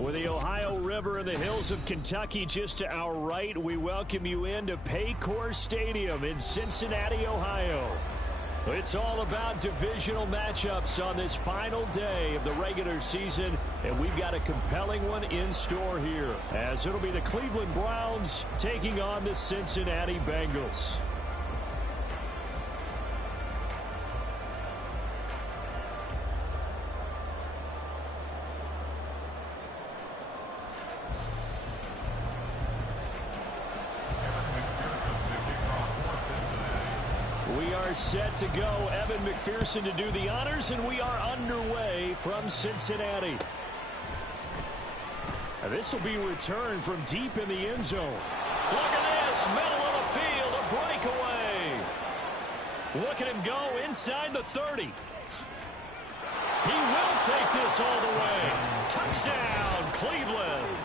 With the Ohio River and the hills of Kentucky just to our right, we welcome you into Paycor Stadium in Cincinnati, Ohio. It's all about divisional matchups on this final day of the regular season, and we've got a compelling one in store here, as it'll be the Cleveland Browns taking on the Cincinnati Bengals. We are set to go. Evan McPherson to do the honors, and we are underway from Cincinnati. This will be returned from deep in the end zone. Look at this, middle of the field, a breakaway. Look at him go inside the 30. He will take this all the way. Touchdown, Cleveland.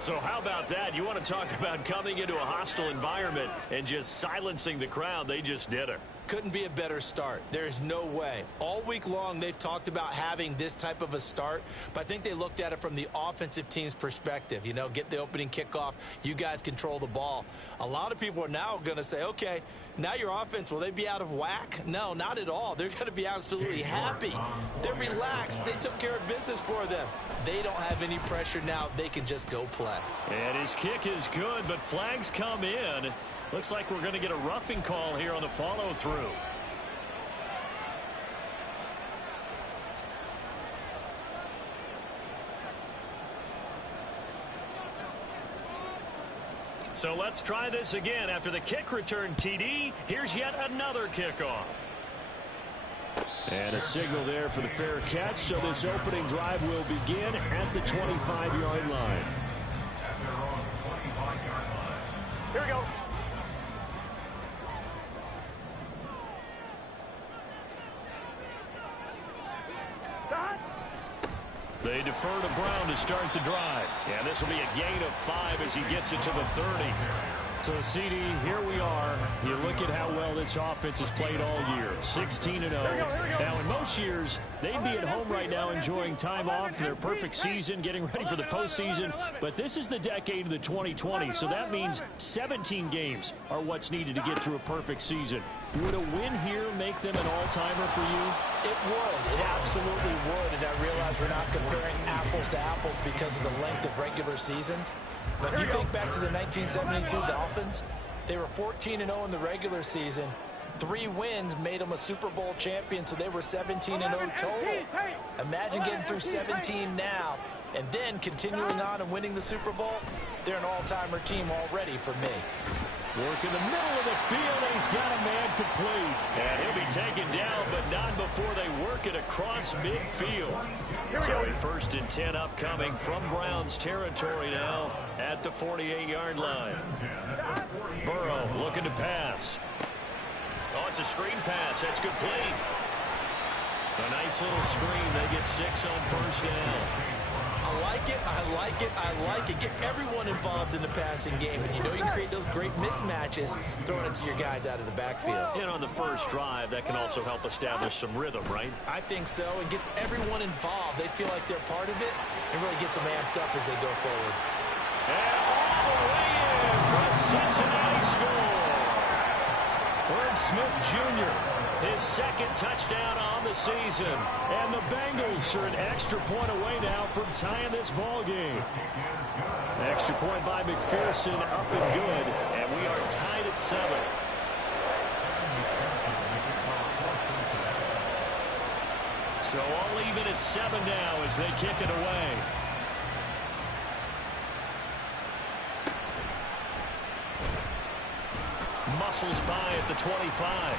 So how about that? You want to talk about coming into a hostile environment and just silencing the crowd. They just did it. Couldn't be a better start. There's no way. All week long, they've talked about having this type of a start, but I think they looked at it from the offensive team's perspective. You know, get the opening kickoff. You guys control the ball. A lot of people are now going to say, okay, now your offense, will they be out of whack? No, not at all. They're going to be absolutely happy. They're relaxed. They took care of business for them. They don't have any pressure now. They can just go play. And his kick is good, but flags come in. Looks like we're going to get a roughing call here on the follow-through. So let's try this again. After the kick return TD, here's yet another kickoff. And a signal there for the fair catch, so this opening drive will begin at the 25-yard line. Here we go. They defer to Brown to start the drive. Yeah, this will be a gain of 5 as he gets it to the 30. So, CD, here we are. You look at how well this offense has played all year. 16-0. Now, in most years, they'd be at home right now enjoying time off, their perfect season, getting ready for the postseason. But this is the decade of the 2020s, so that means 17 games are what's needed to get through a perfect season. Would a win here make them an all-timer for you? It would. It absolutely would. And I realize we're not comparing apples to apples because of the length of regular seasons. But if you think back to the 1972 Dolphins, they were 14-0 in the regular season. 3 wins made them a Super Bowl champion, so they were 17-0 total. Imagine getting through 17 now and then continuing on and winning the Super Bowl. They're an all-timer team already for me. Work in the middle of the field, and he's got a man complete. And he'll be taken down, but not before they work it across midfield. So a 1st and 10 upcoming from Browns territory now at the 48-yard line. Burrow looking to pass. Oh, it's a screen pass. That's complete. A nice little screen. They get 6 on 1st down. I like it, I like it, I like it. Get everyone involved in the passing game. And you know you can create those great mismatches throwing it to your guys out of the backfield. And on the first drive, that can also help establish some rhythm, right? I think so. It gets everyone involved. They feel like they're part of it and really gets them amped up as they go forward. And all the way in for a Cincinnati score. Irv Smith Jr., his 2nd touchdown on the season. And the Bengals are an extra point away now from tying this ball game. Extra point by McPherson, up and good. And we are tied at 7. So all even at 7 now as they kick it away. Muscles by at the 25.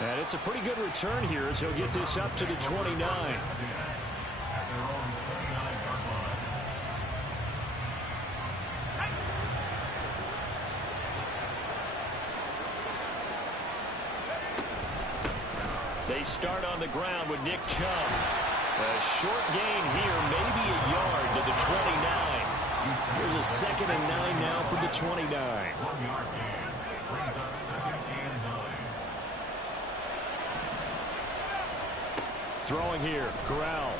And it's a pretty good return here as he'll get this up to the 29. They start on the ground with Nick Chubb. A short gain here, maybe a yard to the 29. Here's a 2nd and 9 now from the 29. Throwing here, Corral.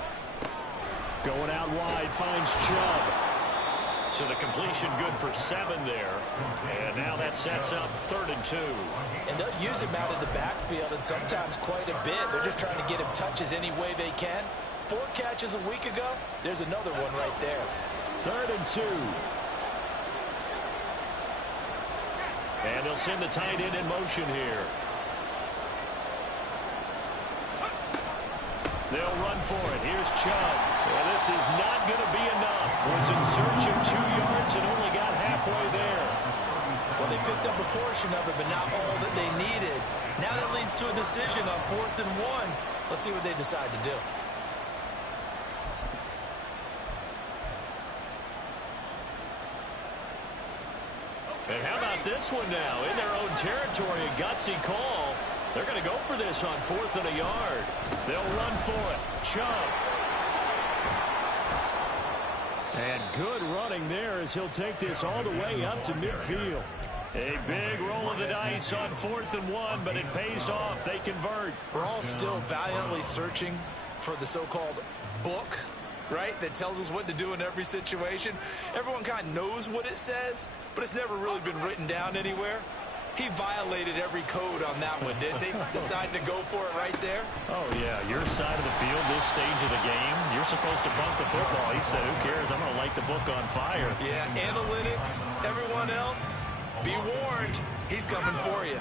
Going out wide, finds Chubb. So the completion good for 7 there. And now that sets up 3rd and 2. And they'll use him out in the backfield, and sometimes quite a bit. They're just trying to get him touches any way they can. 4 catches a week ago. There's another one right there. 3rd and 2. And they'll send the tight end in motion here. They'll run for it. Here's Chubb. Well, this is not going to be enough. Was in search of 2 yards and only got halfway there. Well, they picked up a portion of it, but not all that they needed. Now that leads to a decision on 4th and 1. Let's see what they decide to do. And how about this one now? In their own territory, a gutsy call. They're going to go for this on 4th and a yard. They'll run for it. Chubb. And good running there as he'll take this all the way up to midfield. A big roll of the dice on 4th and 1, but it pays off. They convert. We're all still valiantly searching for the so-called book, right, that tells us what to do in every situation. Everyone kind of knows what it says, but it's never really been written down anywhere. He violated every code on that one, didn't he? Decided to go for it right there. Oh, yeah. Your side of the field, this stage of the game, you're supposed to punt the football. He said, who cares? I'm going to light the book on fire. Yeah, analytics, everyone else, be warned. He's coming for you.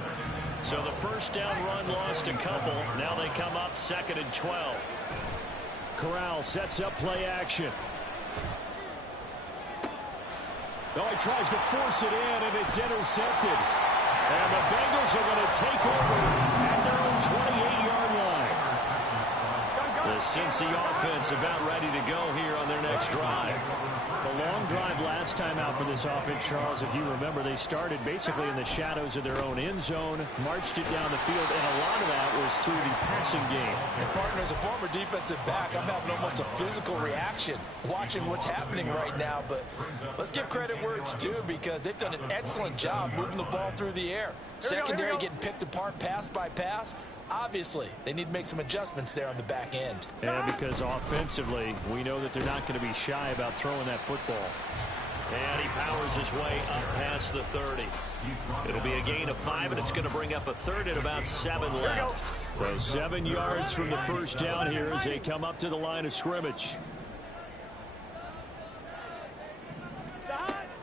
So the first down run lost a couple. Now they come up 2nd and 12. Corral sets up play action. Oh, he tries to force it in, and it's intercepted. And the Bengals are going to take over at their own 28-yard line. The Cincy offense about ready to go here on their next drive. The long drive last time out for this offense, Charles, if you remember, they started basically in the shadows of their own end zone, marched it down the field, and a lot of that was through the passing game. And partner, as a former defensive back, I'm having almost a physical reaction watching what's happening right now. But let's give credit where it's due, because they've done an excellent job moving the ball through the air. Secondary getting picked apart pass by pass. Obviously, they need to make some adjustments there on the back end. And because offensively, we know that they're not going to be shy about throwing that football. And he powers his way up past the 30. It'll be a gain of 5, and it's going to bring up a 3rd and about 7 left. So 7 yards from the first down here as they come up to the line of scrimmage.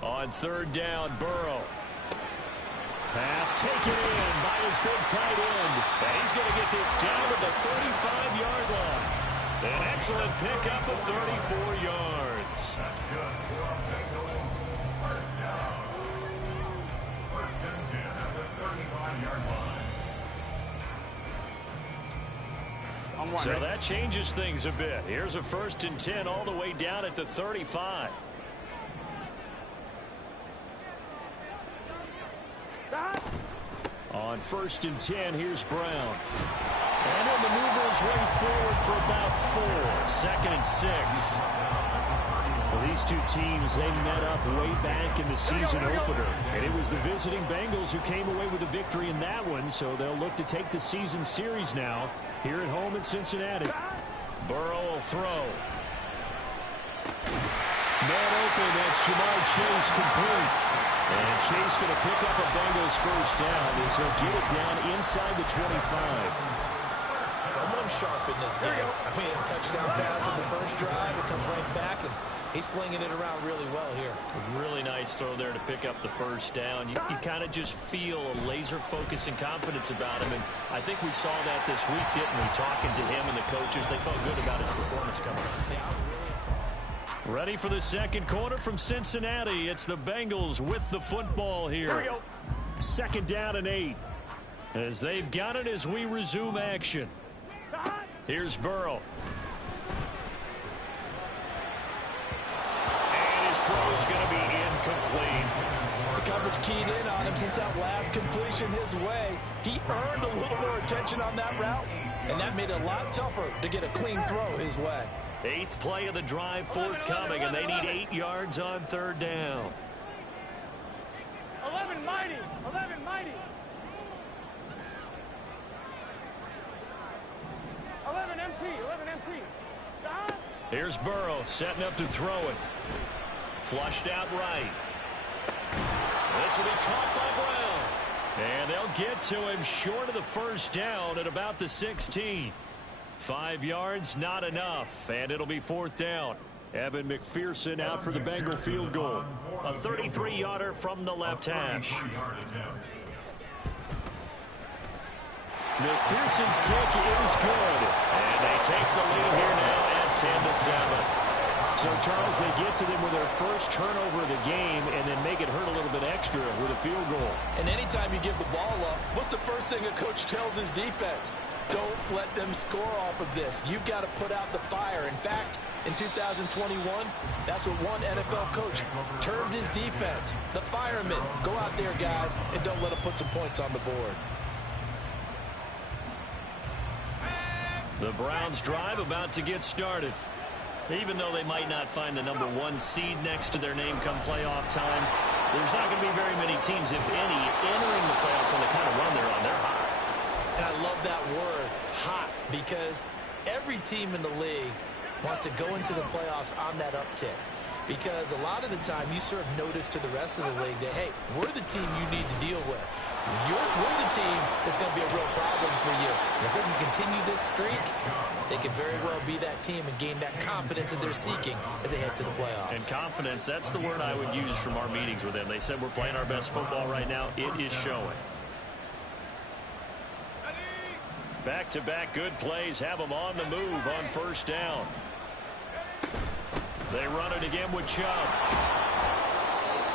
On 3rd down, Burrow. Pass taken in by his big tight end. And he's going to get this down to the 35-yard line. An excellent pickup of 34 yards. So that changes things a bit. Here's a 1st and 10 all the way down at the 35. On 1st and 10, here's Brown. And he'll maneuver his way forward for about 4. 2nd and 6. Well, these two teams, they met up way back in the season opener. And it was the visiting Bengals who came away with a victory in that one, so they'll look to take the season series now here at home in Cincinnati. Burrow will throw. Man open, that's Ja'Marr Chase complete. And Chase going to pick up a Bengals first down as he'll get it down inside the 25. Someone sharp in this game. I mean, a touchdown pass in the first drive. It comes right back, and he's flinging it around really well here. Really nice throw there to pick up the first down. You kind of just feel a laser focus and confidence about him, and I think we saw that this week, didn't we? Talking to him and the coaches, they felt good about his performance coming up. Ready for the second quarter from Cincinnati. It's the Bengals with the football here. 2nd down and 8. As they've got it as we resume action. Here's Burrow. And his throw is going to be incomplete. The coverage keyed in on him since that last completion his way. He earned a little more attention on that route, and that made it a lot tougher to get a clean throw his way. 8th play of the drive forthcoming, and they need 8 yards on 3rd down. 11 mighty. 11 mighty. 11 MT. 11 MT. Here's Burrow setting up to throw it. Flushed out right. This will be caught by Brown. And they'll get to him short of the first down at about the 16. 5 yards, not enough. And it'll be 4th down. Evan McPherson out for the Bengal field goal. A 33-yarder from the left hash. McPherson's kick is good. And they take the lead here now at 10-7. So, Charles, they get to them with their first turnover of the game and then make it hurt a little bit extra with a field goal. And anytime you give the ball up, what's the first thing a coach tells his defense? Don't let them score off of this. You've got to put out the fire. In fact, in 2021, that's what one NFL coach termed his defense. The firemen. Go out there, guys, and don't let them put some points on the board. The Browns drive about to get started. Even though they might not find the number 1 seed next to their name come playoff time, there's not going to be very many teams, if any, entering the playoffs on the kind of run they're on. They're hot. And I love that word, hot, because every team in the league wants to go into the playoffs on that uptick. Because a lot of the time you serve notice to the rest of the league that, hey, we're the team you need to deal with. We're the team that's going to be a real problem for you. And if they can continue this streak, they could very well be that team and gain that confidence that they're seeking as they head to the playoffs. And confidence, that's the word I would use from our meetings with them. They said we're playing our best football right now. It is showing. Back-to-back good plays have them on the move on first down. They run it again with Chubb.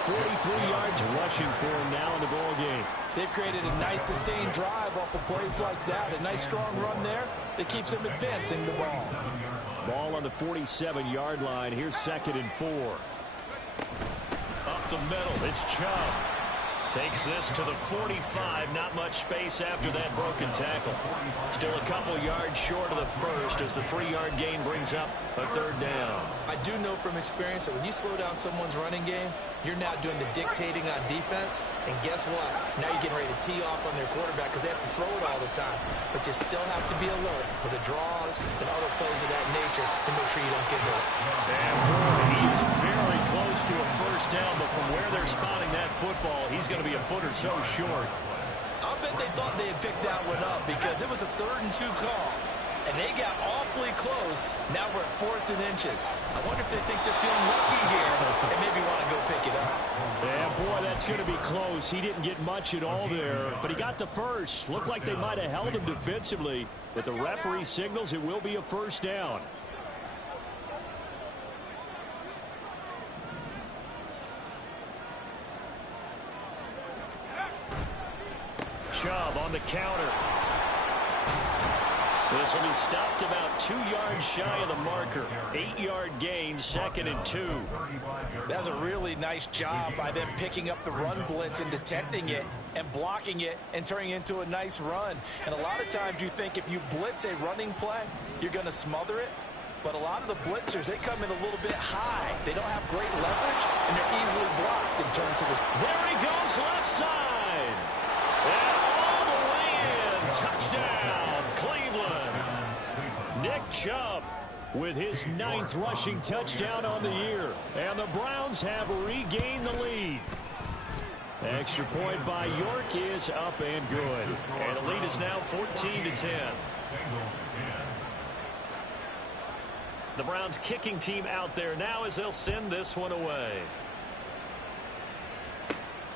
43 yards rushing for him now in the ball game. They've created a nice sustained drive off of plays like that. A nice strong run there that keeps them advancing the ball. Ball on the 47-yard line. Here's 2nd and 4. Up the middle. It's Chubb. Takes this to the 45. Not much space after that broken tackle. Still a couple yards short of the first as the 3-yard gain brings up a 3rd down. I do know from experience that when you slow down someone's running game, you're now doing the dictating on defense. And guess what? Now you're getting ready to tee off on their quarterback because they have to throw it all the time. But you still have to be alert for the draws and other plays of that nature to make sure you don't get hurt. And boy, he is very close to a first down, but from where they're spotting that football, he's going to be a foot or so short. I'll bet they thought they had picked that one up because it was a 3rd and 2 call. And they got awfully close. Now we're at 4th and inches. I wonder if they think they're feeling lucky here and maybe want to go pick it up. Yeah, boy, that's going to be close. He didn't get much at all there, but he got the first. Looked like they might have held him defensively, but the referee signals it will be a first down. Chubb on the counter. This will be stopped about 2 yards shy of the marker. 8-yard gain, 2nd and 2. That's a really nice job by them picking up the run blitz and detecting it and blocking it and turning it into a nice run. And a lot of times you think if you blitz a running play, you're going to smother it. But a lot of the blitzers, they come in a little bit high. They don't have great leverage, and they're easily blocked in terms of this. There he goes, left side. And all the way in. Touchdown, Cleveland. Nick Chubb with his 9th rushing touchdown on the year. And the Browns have regained the lead. Extra point by York is up and good. And the lead is now 14-10. The Browns kicking team out there now as they'll send this one away.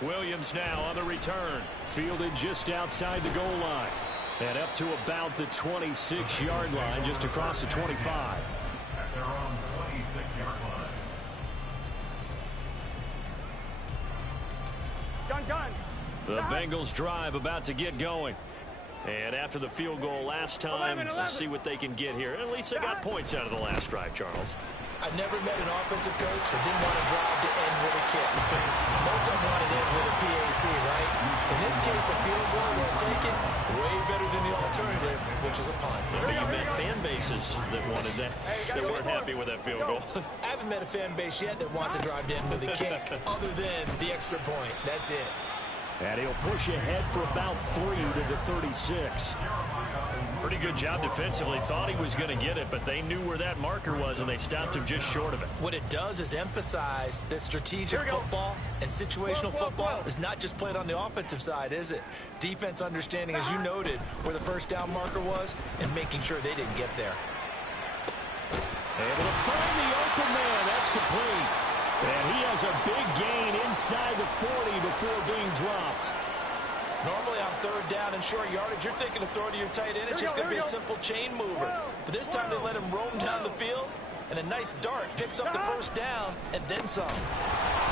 Williams now on the return. Fielded just outside the goal line. And up to about the 26-yard line, just across the 25. Gun. The Bengals drive about to get going. And after the field goal last time, we'll see what they can get here. At least they got points out of the last drive, Charles. I've never met an offensive coach that didn't want to drive to end with a kick. Most of them want to end with a PAT, right? In this case, a field goal, they'll take it way better than the alternative, which is a punt. But you met fan bases that wanted that, that weren't happy with that field goal. I haven't met a fan base yet that wants to drive to end with a kick, other than the extra point. That's it. And he'll push ahead for about 3 to the 36. Pretty good job defensively. Thought he was going to get it, but they knew where that marker was, and they stopped him just short of it. What it does is emphasize that strategic football and situational football is not just played on the offensive side, is it? Defense understanding, as you noted, where the first down marker was and making sure they didn't get there. Able to find the open man. That's complete. And he has a big gain inside the 40 before being dropped. Normally on third down and short yardage, you're thinking to throw to your tight end. It's just going to be a simple chain mover. But this time they let him roam down the field, and a nice dart picks up the first down and then some.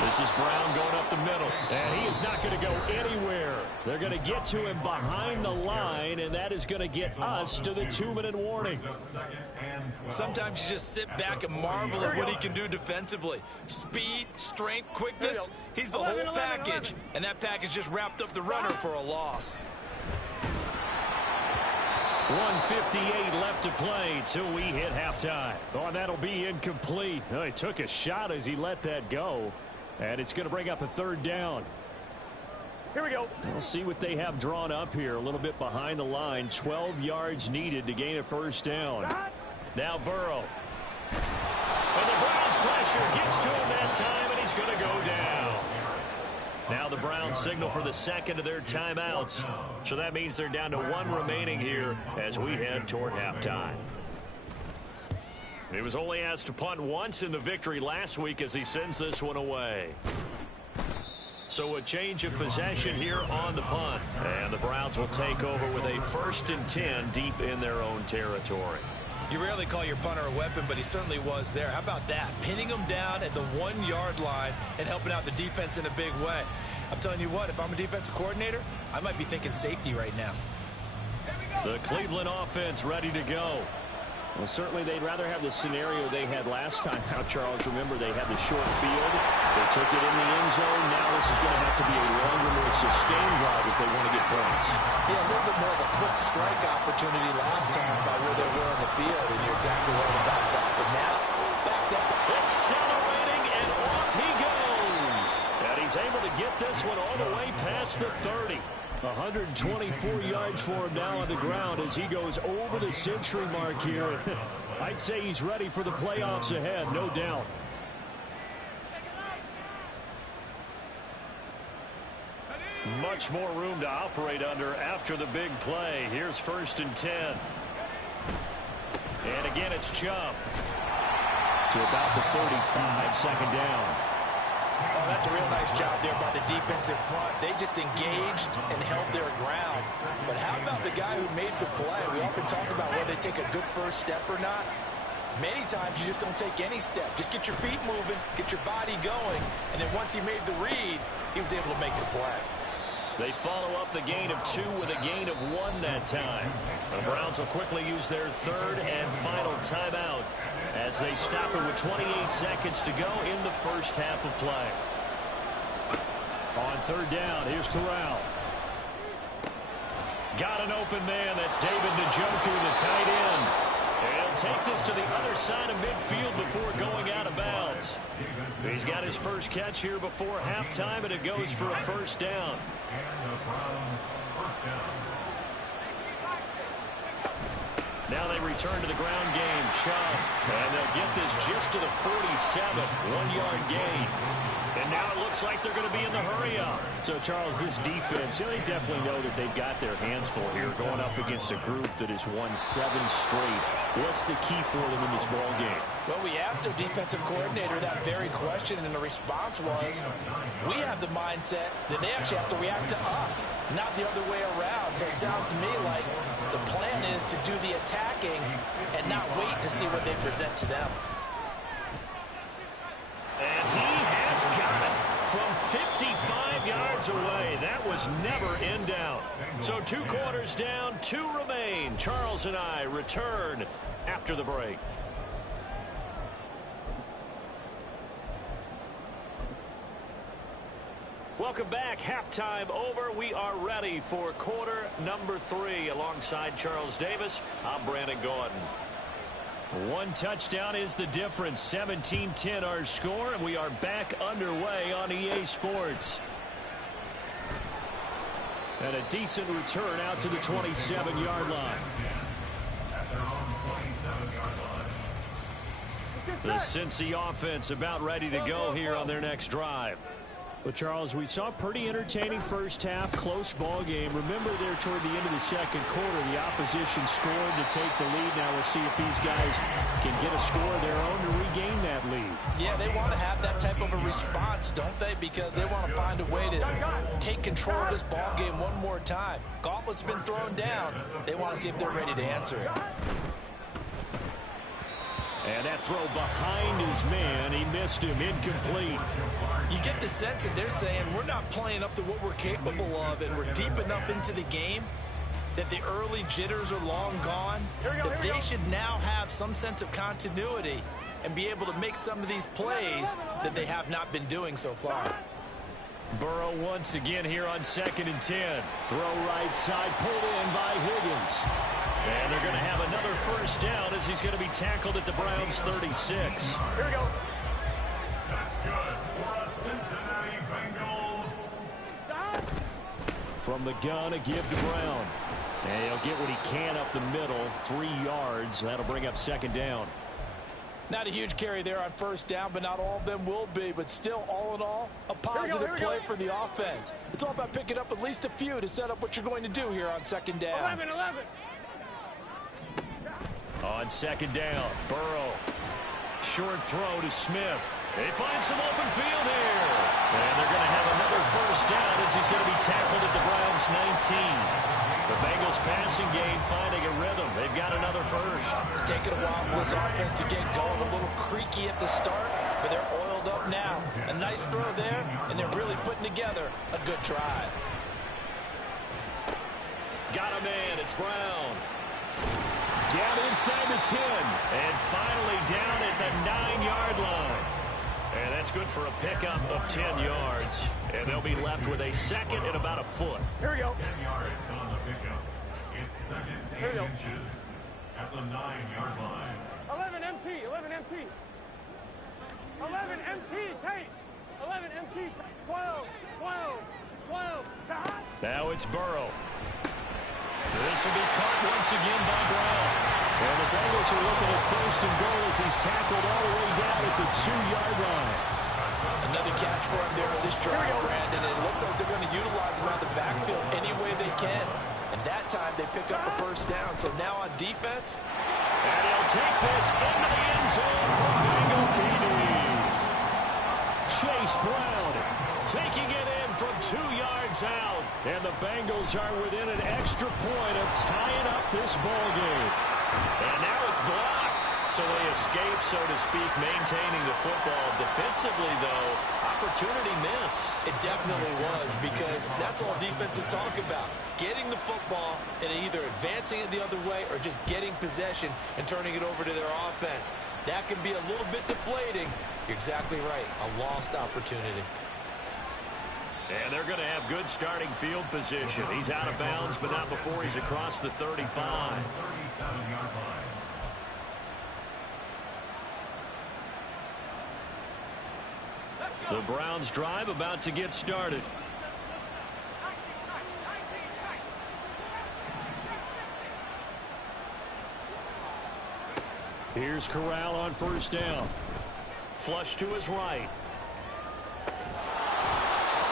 This is Brown going up the middle, and he is not going to go anywhere. They're going to get to him behind the line, and that is going to get us to the 2-minute warning. Sometimes you just sit back and marvel at what he can do defensively. Speed, strength, quickness, he's the whole package. And that package just wrapped up the runner for a loss. 1:58 left to play till we hit halftime. Oh, and that'll be incomplete. Oh, he took a shot as he let that go. And it's going to bring up a third down. Here we go. We'll see what they have drawn up here. A little bit behind the line. 12 yards needed to gain a first down. Now Burrow. And the Browns pressure gets to him that time, and he's going to go down. Now the Browns signal for the second of their timeouts. So that means they're down to 1 remaining here as we head toward halftime. He was only asked to punt once in the victory last week as he sends this one away. So a change of possession here on the punt. And the Browns will take over with a 1st and 10 deep in their own territory. You rarely call your punter a weapon, but he certainly was there. How about that? Pinning him down at the 1-yard line and helping out the defense in a big way. I'm telling you what, if I'm a defensive coordinator, I might be thinking safety right now. The Cleveland offense ready to go. Well, certainly they'd rather have the scenario they had last time out, Charles. Remember, they had the short field. They took it in the end zone. Now this is going to have to be a longer, more sustained drive if they want to get points. Yeah, a little bit more of a quick strike opportunity last time by where they were in the field, and you're exactly right about that. But now, backed up. Accelerating, and off he goes. And he's able to get this one all the way past the 30. 124 yards for him now on the ground as he goes over the century mark here. I'd say he's ready for the playoffs ahead, no doubt. Much more room to operate under after the big play. Here's 1st and 10. And again, it's Chubb. To about the 35, 2nd down. Oh, that's a real nice job there by the defensive front. They just engaged and held their ground. But how about the guy who made the play? We often talk about whether they take a good first step or not. Many times you just don't take any step. Just get your feet moving, get your body going, and then once he made the read, he was able to make the play. They follow up the gain of 2 with a gain of 1 that time. The Browns will quickly use their 3rd and final timeout as they stop it with 28 seconds to go in the first half of play. On 3rd down, here's Corral. Got an open man. That's David Njoku, the tight end. And he'll take this to the other side of midfield before going out of bounds. He's got his first catch here before halftime, and it goes for a first down. Now they return to the ground game. Chubb. And they'll get this just to the 47. 1-yard gain. And now it looks like they're going to be in the hurry-up. So, Charles, this defense, they definitely know that they've got their hands full here going up against a group that has won 7 straight. What's the key for them in this ball game? Well, we asked their defensive coordinator that very question, and the response was, we have the mindset that they actually have to react to us, not the other way around. So it sounds to me like the plan is to do the attacking and not wait to see what they present to them. And he has got it from 55 yards away. That was never in doubt. So 2 quarters down, 2 remain. Charles and I return after the break. Welcome back. Halftime over. We are ready for quarter number 3. Alongside Charles Davis, I'm Brandon Gordon. 1 touchdown is the difference. 17-10 our score, and we are back underway on EA Sports. And a decent return out to the 27-yard line. The Cincy offense about ready to go here on their next drive. Well, Charles, we saw a pretty entertaining first half, close ball game. Remember there toward the end of the second quarter, the opposition scored to take the lead. Now we'll see if these guys can get a score of their own to regain that lead. Yeah, they want to have that type of a response, don't they? Because they want to find a way to take control of this ball game one more time. Gauntlet's been thrown down. They want to see if they're ready to answer it. And that throw behind his man, he missed him, incomplete. You get the sense that they're saying we're not playing up to what we're capable of, and we're deep enough into the game that the early jitters are long gone, that they should now have some sense of continuity and be able to make some of these plays that they have not been doing so far. Burrow once again here on 2nd and 10. Throw right side, pulled in by Higgins. And they're going to have another first down as he's going to be tackled at the Browns' 36. Here we go. That's good for the Cincinnati Bengals. From the gun, a give to Brown. And he'll get what he can up the middle, 3 yards. That'll bring up 2nd down. Not a huge carry there on first down, but not all of them will be. But still, all in all, a positive play for the offense. It's all about picking up at least a few to set up what you're going to do here on 2nd down. 11. On 2nd down, Burrow. Short throw to Smith. They find some open field here. And they're going to have another first down as he's going to be tackled at the Browns' 19. The Bengals passing game finding a rhythm. They've got another first. It's taken a while for this offense to get going. A little creaky at the start, but they're oiled up now. A nice throw there, and they're really putting together a good drive. Got a man. It's Brown. Down inside the 10. And finally down at the 9-yard line. And that's good for a pickup of 10 yards. And they'll be left with a second and about a foot. Here we go. 10 yards on the pickup. It's 2nd and inches at the 9-yard line. 11 MT. 11 MT. 11 MT. Tate. 11 MT. 12. Now it's Burrow. This will be caught once again by Brown. And the Bengals are looking at 1st and goal as he's tackled all the way down at the 2-yard line. Another catch for him there on this drive, Brandon. It looks like they're going to utilize him out of the backfield any way they can. And that time they pick up a first down. So now on defense. And he'll take this into the end zone for Bengal TD. Chase Brown taking it in from 2 yards out. And the Bengals are within an extra point of tying up this ball game. And now it's blocked. So they escape, so to speak, maintaining the football. Defensively, though, opportunity miss. It definitely was, because that's all defenses talk about. Getting the football and either advancing it the other way or just getting possession and turning it over to their offense. That can be a little bit deflating. You're exactly right. A lost opportunity. And they're going to have good starting field position. He's out of bounds, but not before he's across the 35. 37-yard line. The Browns drive about to get started. Here's Corral on first down. Flush to his right.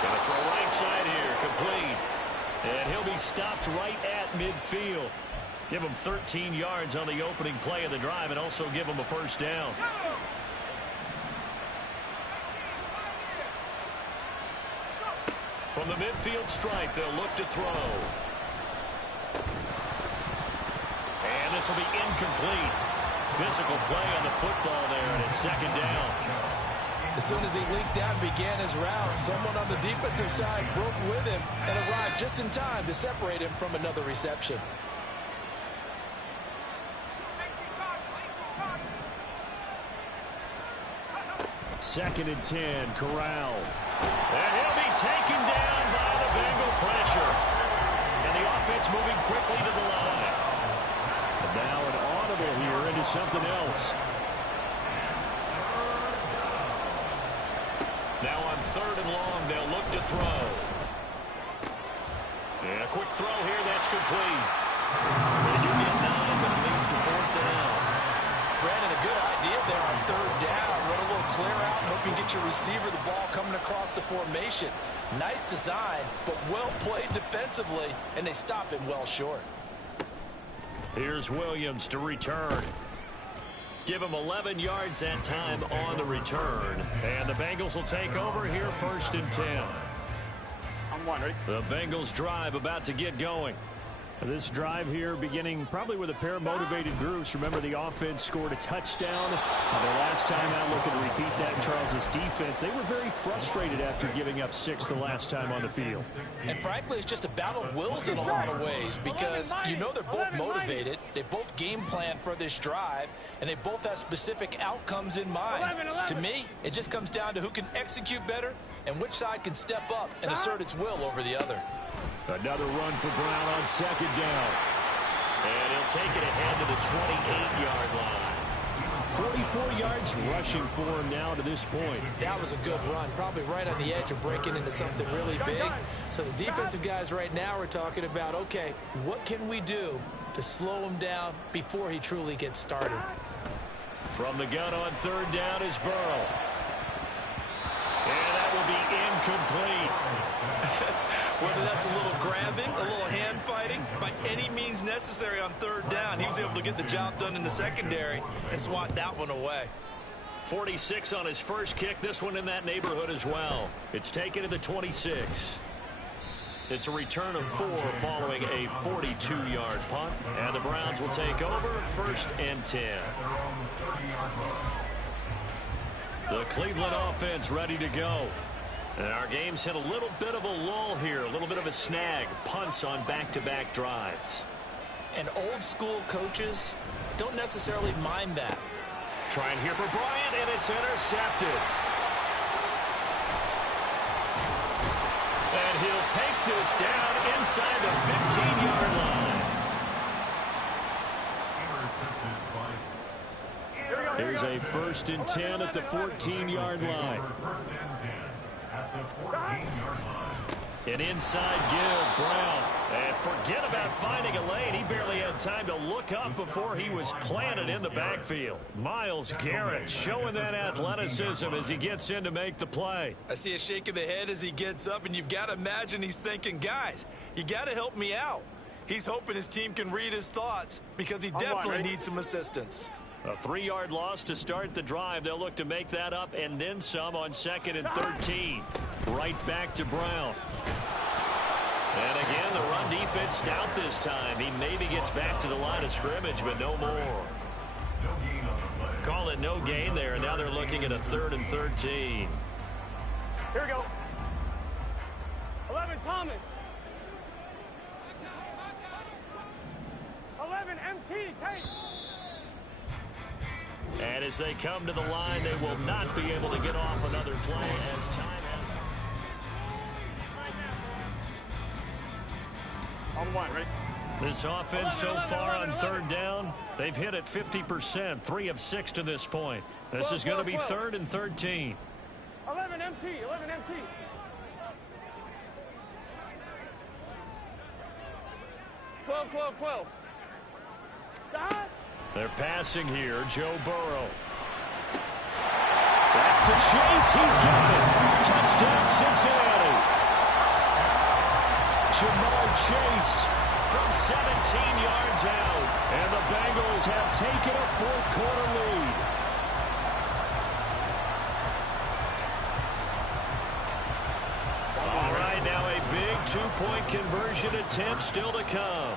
Gonna throw right side here, complete. And he'll be stopped right at midfield. Give him 13 yards on the opening play of the drive and also give him a first down. From the midfield stripe, they'll look to throw. And this will be incomplete. Physical play on the football there, and it's 2nd down. As soon as he leaked out and began his route, someone on the defensive side broke with him and arrived just in time to separate him from another reception. Second and 10, Corral. And he'll be taken down by the Bengal pressure. And the offense moving quickly to the line. And now an audible here into something else. Now on 3rd and long, they'll look to throw. And a quick throw here, that's complete. They do get 9, but it leads to 4th down. Brandon, a good idea there on 3rd down. Run a little clear out and hope you get your receiver the ball coming across the formation. Nice design, but well played defensively, and they stop it well short. Here's Williams to return. Give him 11 yards that time on the return. And the Bengals will take over here 1st and 10. I'm one, ready? The Bengals drive about to get going. This drive here beginning probably with a pair of motivated groups. Remember, the offense scored a touchdown. Their last time out, looking to repeat that in Charles' defense. They were very frustrated after giving up 6 the last time on the field. And frankly, it's just a battle of wills in a lot of ways because you know they're both motivated. They both game plan for this drive, and they both have specific outcomes in mind. To me, it just comes down to who can execute better and which side can step up and assert its will over the other. Another run for Brown on 2nd down. And he'll take it ahead to the 28-yard line. 44 yards rushing for him now to this point. That was a good run, probably right on the edge of breaking into something really big. So the defensive guys right now are talking about, okay, what can we do to slow him down before he truly gets started? From the gun on 3rd down is Burrow. And that will be incomplete. Whether that's a little grabbing, a little hand fighting, by any means necessary on 3rd down, he was able to get the job done in the secondary and swat that one away. 46 on his first kick. This one in that neighborhood as well. It's taken to the 26. It's a return of 4 following a 42-yard punt. And the Browns will take over 1st and 10. The Cleveland offense ready to go. And our game's hit a little bit of a lull here, a little bit of a snag. Punts on back-to-back drives. And old-school coaches don't necessarily mind that. Trying here for Bryant, and it's intercepted. And he'll take this down inside the 15-yard line. Here's a 1st and 10 at the 14-yard line. An inside give, Brown. And forget about finding a lane. He barely had time to look up before he was planted in the backfield. Myles Garrett showing that athleticism as he gets in to make the play. I see a shake of the head as he gets up, and you've got to imagine he's thinking, guys, you got to help me out. He's hoping his team can read his thoughts because he definitely needs some assistance. A 3-yard loss to start the drive. They'll look to make that up and then some on 2nd and 13. Right back to Brown. And again, the run defense stout this time. He maybe gets back to the line of scrimmage, but no more. Call it no gain there, and now they're looking at a 3rd and 13. Here we go. 11, Thomas. 11, MT, Tate. And as they come to the line, they will not be able to get off another play as time has... On 1, ready? This offense so far on 3rd down, they've hit it 50%, 3 of 6 to this point. This is going to be 3rd and 13. 11 MT, 11 MT. Twelve. Stop. They're passing here, Joe Burrow. That's to Chase. He's got it. Touchdown, Cincinnati. Jamar Chase from 17 yards out. And the Bengals have taken a 4th quarter lead. All right, now a big 2-point conversion attempt still to come.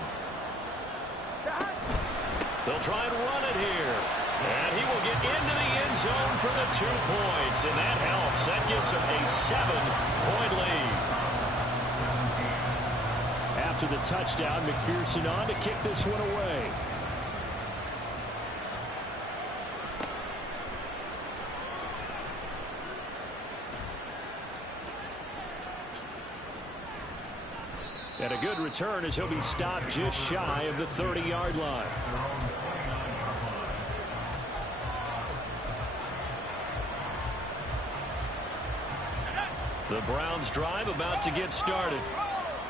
They'll try and run it here. And he will get into the end zone for the 2 points. And that helps. That gives him a 7-point lead. After the touchdown, McPherson on to kick this one away. And a good return as he'll be stopped just shy of the 30-yard line. The Browns drive about to get started.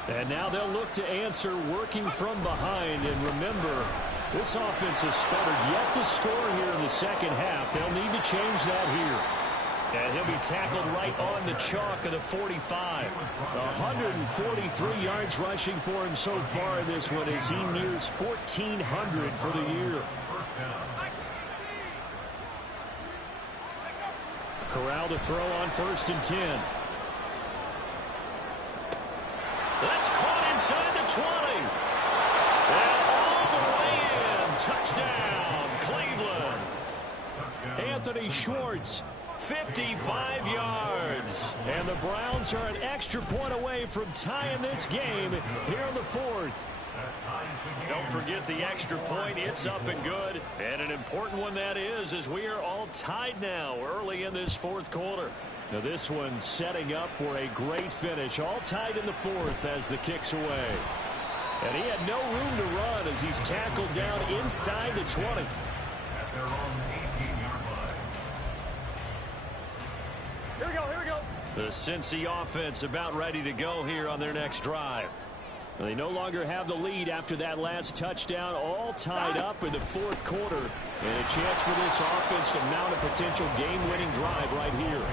And now they'll look to answer working from behind. And remember, this offense has sputtered yet to score here in the second half. They'll need to change that here. And he'll be tackled right on the chalk of the 45. 143 yards rushing for him so far in this one as he nears 1,400 for the year. Corral to throw on 1st and 10. That's caught inside the 20. And all the way in. Touchdown, Cleveland. Anthony Schwartz, 55 yards. And the Browns are an extra point away from tying this game here in the 4th. Don't forget the extra point. It's up and good. And an important one that is, as we are all tied now early in this 4th quarter. Now this one setting up for a great finish. All tied in the 4th as the kick's away. And he had no room to run as he's tackled down inside the 20. At their own 18-yard line. Here we go, here we go. The Cincy offense about ready to go here on their next drive. They no longer have the lead after that last touchdown, all tied up in the 4th quarter. And a chance for this offense to mount a potential game-winning drive right here.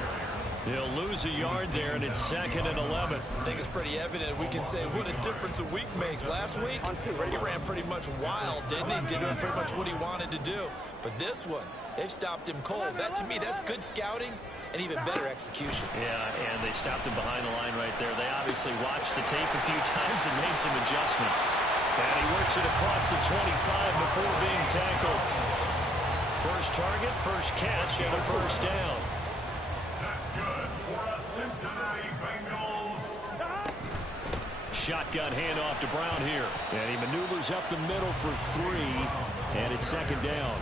They'll lose a yard there, and it's 2nd and 11. I think it's pretty evident. We can say what a difference a week makes. Last week, he ran pretty much wild, didn't he? Did pretty much what he wanted to do. But this one, they've stopped him cold. That, to me, that's good scouting and even better execution. Yeah, and they stopped him behind the line right there. They obviously watched the tape a few times and made some adjustments. And he works it across the 25 before being tackled. First target, first catch, and a first down. That's good for a Cincinnati Bengals. Shotgun handoff to Brown here. And he maneuvers up the middle for 3, and it's 2nd down.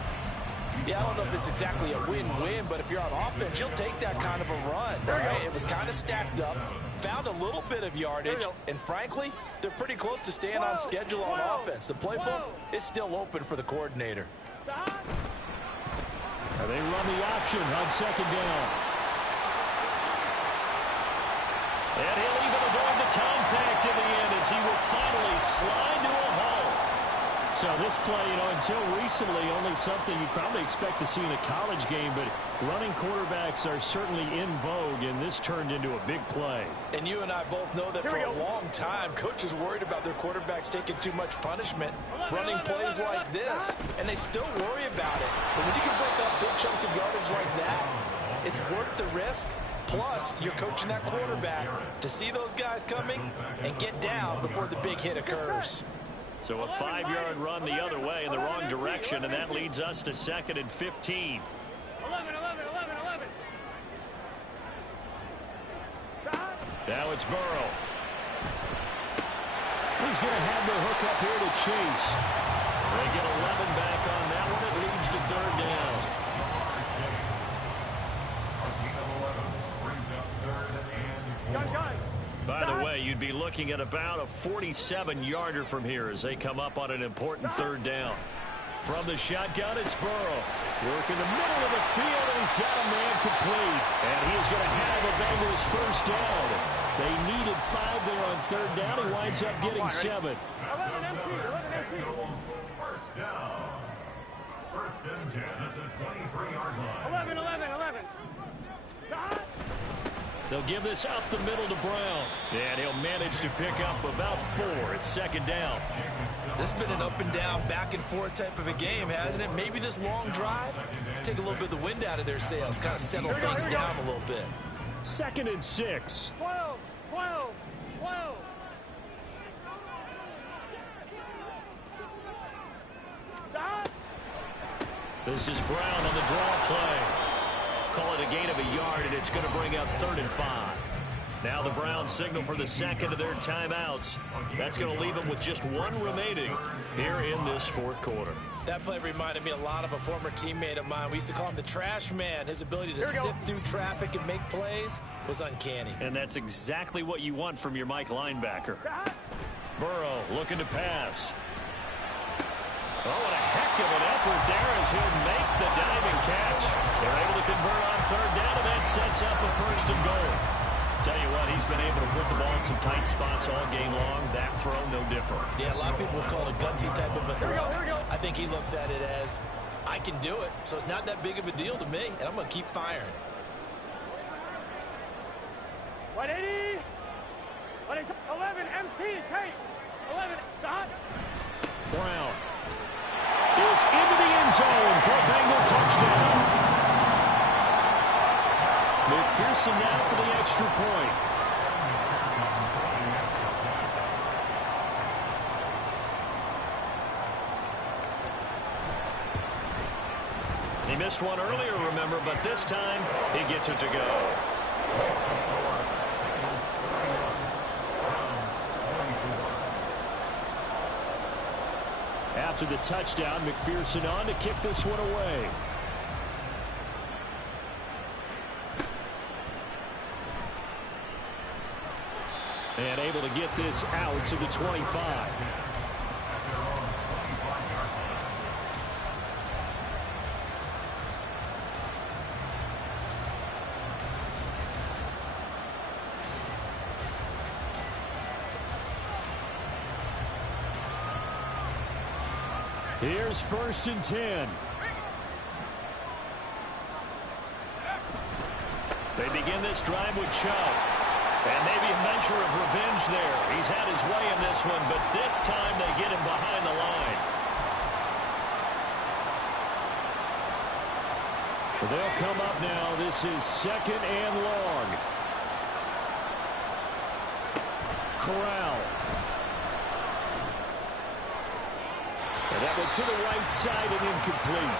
Yeah, I don't know if it's exactly a win-win, but if you're on offense, you'll take that kind of a run. Right? It was kind of stacked up, found a little bit of yardage, and frankly, they're pretty close to staying on schedule on offense. The playbook is still open for the coordinator. And they run the option on 2nd down. And he'll even avoid the contact in the end as he will finally slide to a halt. So this play, until recently, only something you probably expect to see in a college game, but running quarterbacks are certainly in vogue, and this turned into a big play. And you and I both know that for a long time, coaches worried about their quarterbacks taking too much punishment, running plays like this, and they still worry about it. But when you can break up big chunks of yardage like that, it's worth the risk. Plus, you're coaching that quarterback to see those guys coming and get down before the big hit occurs. So a 5-yard run the other way in the wrong direction, and that leads us to 2nd and 15. 11. Now it's Burrow. He's going to have the hook up here to Chase. They get 11 back on that one. It leads to 3rd down. By the way, you'd be looking at about a 47-yarder from here as they come up on an important 3rd down. From the shotgun, it's Burrow. Working the middle of the field, and he's got a man complete. And he's going to have a Bengals first down. They needed 5 there on 3rd down. He winds up getting 7. 11 empty. First down. 1st and 10 at the 23-yard line. 11. They'll give this up the middle to Brown. And he'll manage to pick up about 4. It's 2nd down. This has been an up and down, back and forth type of a game, hasn't it? Maybe this long drive take a little bit of the wind out of their sails, kind of settle things down a little bit. 2nd and 6. 12. This is Brown on the draw play. Call it a gain of a yard, and it's going to bring up 3rd and 5. Now the Browns signal for the 2nd of their timeouts. That's going to leave them with just 1 remaining here in this 4th quarter. That play reminded me a lot of a former teammate of mine. We used to call him the trash man. His ability to sift through traffic and make plays was uncanny. And that's exactly what you want from your Mike linebacker. Burrow looking to pass. Oh, what a heck of an effort there as he'll make the diving catch. They're able to convert on 3rd down, and that sets up a 1st and goal. Tell you what, he's been able to put the ball in some tight spots all game long. That throw, no different. Yeah, a lot of people would call it a gutsy type of a throw. Here we go. I think he looks at it as, I can do it, so it's not that big of a deal to me, and I'm going to keep firing. 180. 11 MT, Tate. 11 dot. Brown is into the end zone for a Bengal touchdown. McPherson now for the extra point. He missed one earlier, remember, but this time he gets it to go. After the touchdown, McPherson on to kick this one away. And able to get this out to the 25. Here's 1st and 10. They begin this drive with Chubb. And maybe a measure of revenge there. He's had his way in this one, but this time they get him behind the line. They'll come up now. This is 2nd and long. Corral. And that went to the right side and incomplete.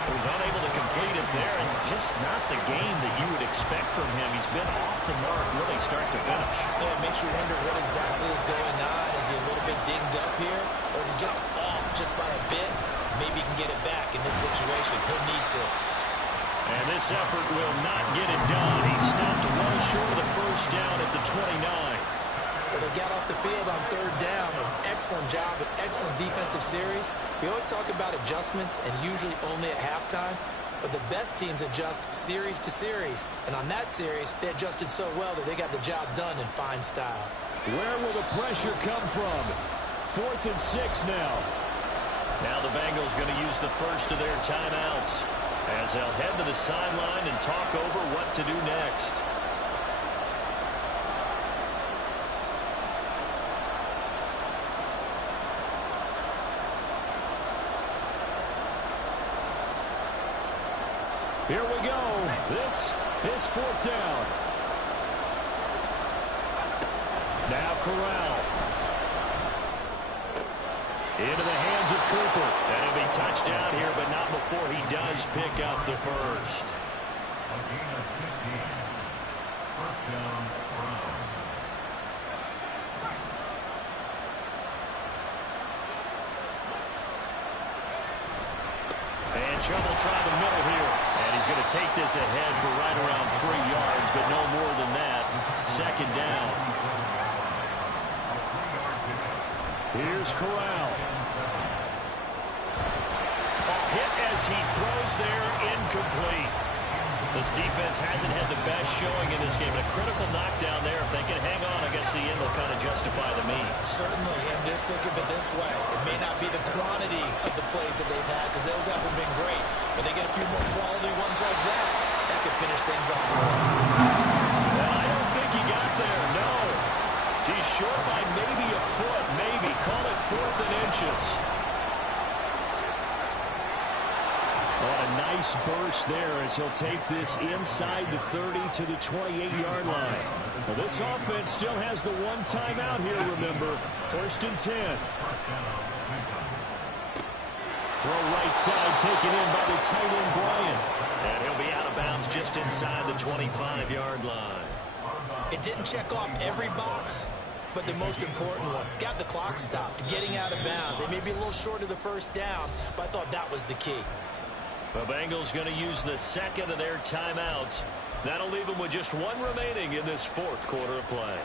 He was unable to complete it there, and just not the game that you would expect from him. He's been off the mark really start to finish. Yeah, it makes you wonder what exactly is going on. Is he a little bit dinged up here, or is he just off just by a bit? Maybe he can get it back in this situation. He'll need to. And this effort will not get it done. He stopped well short of the first down at the 29. But they got off the field on 3rd down. An excellent job, an excellent defensive series. We always talk about adjustments, and usually only at halftime. But the best teams adjust series to series. And on that series, they adjusted so well that they got the job done in fine style. Where will the pressure come from? 4th and 6 now. Now the Bengals going to use the first of their timeouts as they'll head to the sideline and talk over what to do next. Here we go. This is 4th down. Now Corral. Into the hands of Cooper. And he'll be touched down here, but not before he does pick up the first. A gain of 15. 1st down, Brown. And Chubb will try the middle here. And he's going to take this ahead for right around 3 yards, but no more than that. 2nd down. Here's Corral. Hit as he throws there, incomplete. This defense hasn't had the best showing in this game. A critical knockdown there. If they can hang on, I guess the end will kind of justify the means. Certainly, and just think of it this way. It may not be the quantity of the plays that they've had, because those haven't been great, but they get a few more quality ones like that. That could finish things off for them. Well, I don't think he got there, no. He's short by maybe a foot, maybe. Call it 4th and inches. Oh, a nice burst there as he'll take this inside the 30 to the 28-yard line. Well, this offense still has the one timeout here, remember. 1st and 10. Throw right side taken in by the tight end, Bryant. And he'll be out of bounds just inside the 25-yard line. It didn't check off every box, but the most important one. Got the clock stopped, getting out of bounds. They may be a little short of the first down, but I thought that was the key. The Bengals going to use the 2nd of their timeouts. That'll leave them with just 1 remaining in this 4th quarter of play.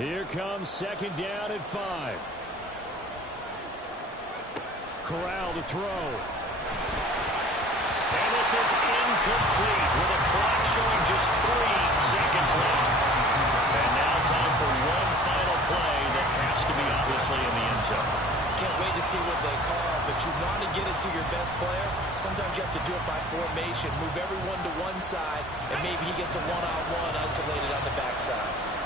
Here comes second down at 5. Corral to throw. And this is incomplete with the clock showing just 3 seconds left. And now time for one final play that has to be obviously in the end zone. Can't wait to see what they call, but you want to get it to your best player. Sometimes you have to do it by formation. Move everyone to one side, and maybe he gets a one-on-one isolated on the backside.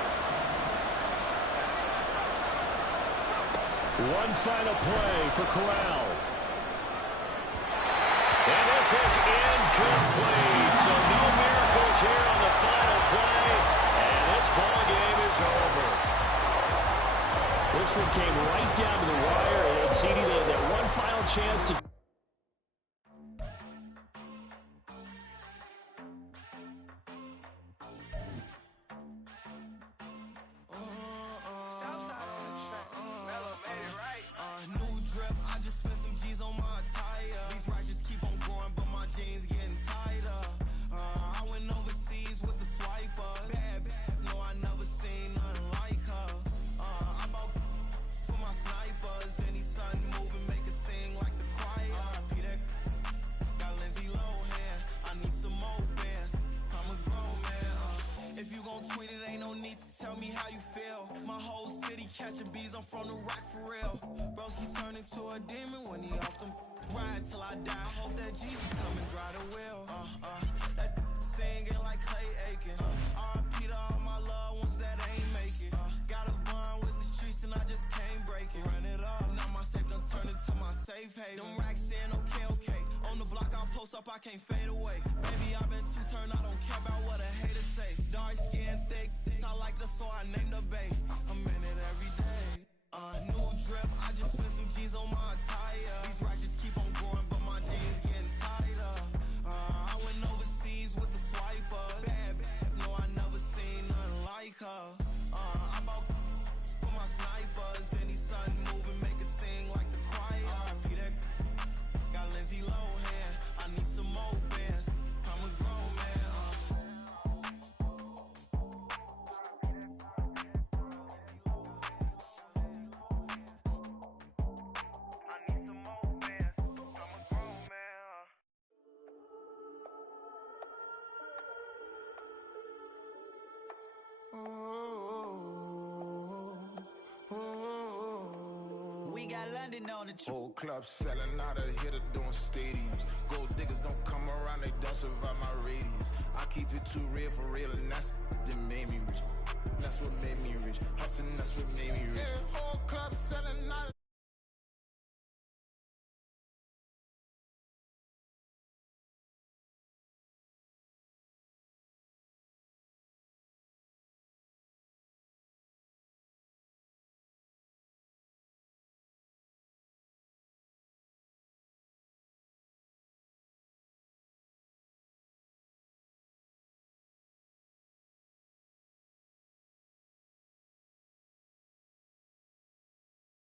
One final play for Corral. And this is incomplete. So no miracles here on the final play. And this ball game is over. This one came right down to the wire, and CD that one final chance to... Tell me how you feel. My whole city catching bees. I'm from the rock for real. Broski turned into a demon when he off them. Ride till I die. I hope that Jesus come and dry the wheel. That singing like Clay Aiken. R.I.P. to all my loved ones that ain't make it. Got a bond with the streets and I just can't break it. Run it up. Now my safe done turned into my safe haven. Them racks in, okay. On the block I post up, I can't fade away. Baby, I've been too turned. I don't care about what a hater say. Dark skin, thick. I like the so I named the bay. I'm in it every day. New drip, I just spent some G's on my attire. These righteous keep on growing, but my jeans getting tighter. I went overseas with the swiper. Bad, no, I never seen nothing like her. I bought for my snipers. Any sun moving, make it sing like the choir. R.I.P. that got Lindsay Lohan. I need some more bands. I'm a grown man. We got London on the whole club selling out of hitter doing stadiums. Gold diggers don't come around, they don't survive my radius. I keep it too real for real, and that's that made me rich. That's what made me rich. Hustling, that's what made me rich. Whole club selling out of